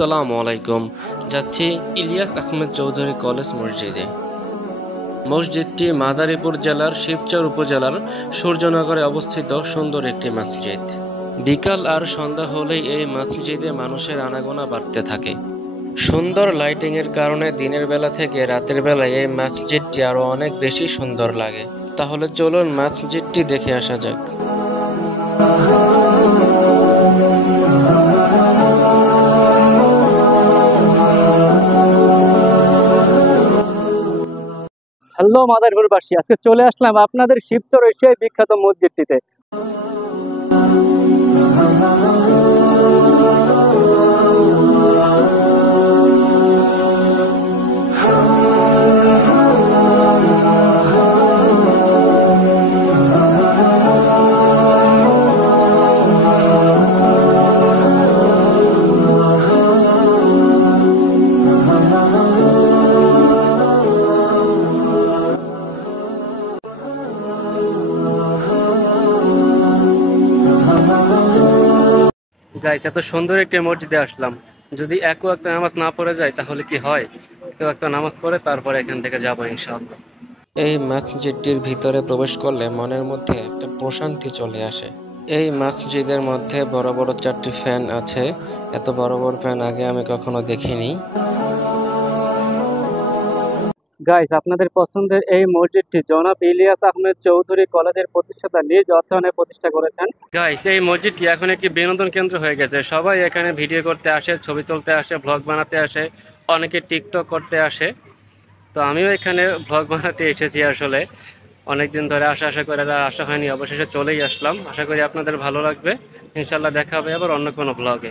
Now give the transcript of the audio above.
আসসালামু আলাইকুম। যাচ্ছি ইলিয়াস আহমেদ চৌধুরী কলেজ মসজিদে। মসজিদটি মাদারীপুর জেলার শিবচর উপজেলার সূর্যনগরে অবস্থিত সুন্দর একটি মসজিদ। বিকাল আর সন্ধ্যা হলেই এই মসজিদে মানুষের আনাগোনা বাড়তে থাকে। সুন্দর লাইটিংয়ের কারণে দিনের বেলা থেকে রাতের বেলায় এই মসজিদটি আরো অনেক বেশি সুন্দর লাগে। তাহলে চলুন মসজিদটি দেখে আসা যাক। হ্যালো মাদারীপুরবাসী, আজকে চলে আসলাম আপনাদের শিবচরের সেই বিখ্যাত মসজিদটিতে। গাইস, এত সুন্দর একটি মসজিদে আসলাম। যদি এক ওয়াক্ত নামাজ না পড়ে যায় তাহলে কি হয়? এক ওয়াক্ত নামাজ পড়ে তারপরে এখান থেকে যাবো ইনশাআল্লাহ। এই মসজিদটির ভিতরে প্রবেশ করলে মনের মধ্যে একটা প্রশান্তি চলে আসে। এই মসজিদের মধ্যে বড় বড় 4টি ফ্যান আছে। এত বড় বড় ফ্যান আগে আমি কখনো দেখিনি। গাইস, আপনাদের পছন্দের এই মসজিদটি জনাব ইলিয়াস আহমেদ চৌধুরী কলেজের প্রতিষ্ঠাতা নিজ অর্থায়নে প্রতিষ্ঠা করেছেন। গাইস, এই মসজিদটি এখন একটি বিনোদন কেন্দ্র হয়ে গেছে। সবাই এখানে ভিডিও করতে আসে, ছবি তুলতে আসে, ব্লগ বানাতে আসে, অনেকে টিকটক করতে আসে। তো আমিও এখানে ব্লগ বানাতে এসেছি। আসলে অনেকদিন ধরে আশা করে আসা হয়নি, অবশেষে চলেই আসলাম। আশা করি আপনাদের ভালো লাগবে। ইনশাল্লাহ দেখা হবে আবার অন্য কোনো ব্লগে।